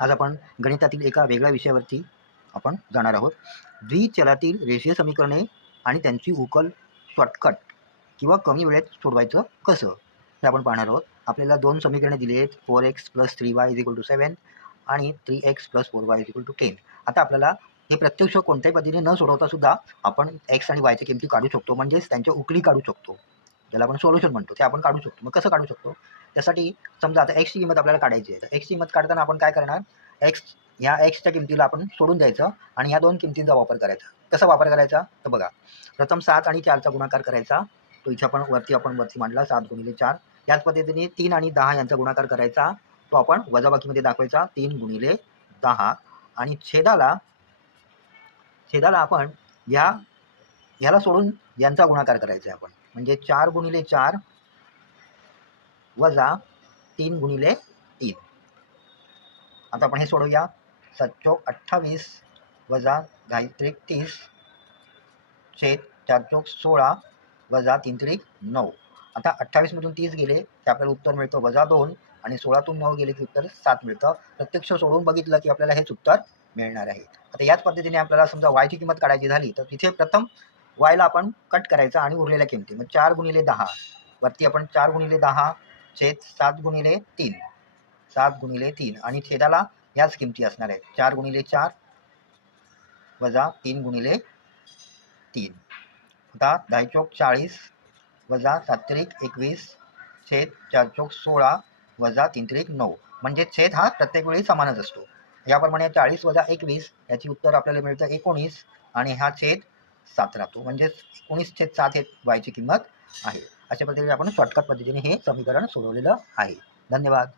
आज आपण गणितातील एका वेगळ्या विषयावरती आपण जाणार आहोत. द्विचलातील रेषीय समीकरणे आणि त्यांची उकल शॉर्टकट किंवा कमी वेळेत सोडवायचं कसं, हे आपण पाहणार आहोत. आपल्याला दोन समीकरणे दिली आहेत, 4x + 3y = 7 आणि 3x + 4y = 10. आता आपल्याला हे प्रत्यक्ष कोणत्याही पद्धतीने न सोडवता सुद्धा आपण x आणि y च्या किमती काढू शकतो, म्हणजेच त्यांच्या उकली काढू शकतो. ज्याला आपण सोल्युशन म्हणतो ते आपण काढू शकतो. मग कसं काढू शकतो? त्यासाठी समजा आता x ची किंमत आपल्याला काढायची आहे. तर x ची किंमत काढताना आपण काय करणार? ह्या च्या किमतीला आपण सोडून द्यायचं आणि ह्या दोन किमतींचा वापर करायचा. कसा वापर करायचा? तर बघा, प्रथम 7 आणि 4चा गुणाकार करायचा. तो इथे आपण वरती मांडला, 7 × 4. याच पद्धतीने 3 आणि 10 यांचा गुणाकार करायचा. तो आपण वजाबाकीमध्ये दाखवायचा, 3 × 10. आणि छेदाला आपण ह्याला सोडून यांचा गुणाकार करायचा आहे आपण, म्हणजे 4 × 4 वजा 3 × 3. आता आपण हे सोडवूया. 7 × 28 वजा 2 30 छेद 4 × 16 वजा 3 × 9. आता 28 मधून 30 गेले की आपल्याला उत्तर मिळतं -2 आणि 16तून 9 गेले की उत्तर 7 मिळतं. प्रत्यक्ष सोडवून बघितलं की आपल्याला हेच उत्तर मिळणार आहे. आता याच पद्धतीने आपल्याला समजा y ची किंमत काढायची झाली तर तिथे प्रथम y ला आपण कट करायचा आणि उरलेल्या किमती, मग 4 × 10 वरती आपण 4 × 10 छेद 7 × 3 7 × 3 आणि छेदाला याच किमती असणार आहेत, 4 × 4 वजा 3 × 3. आता 10 × 40 वजा 7 × 21 छेद 4 × 16 वजा 3 × 9. म्हणजे छेद हा प्रत्येक वेळी समानच असतो. याप्रमाणे 40 वजा 21 याची उत्तर आपल्याला मिळतं 19 आणि हा छेद 7 राहतो, म्हणजे 19/7 हे y ची किंमत आहे. अशा पद्धतीने आपण शॉर्टकट पद्धतीने हे समीकरण सोडवलेलं आहे. धन्यवाद.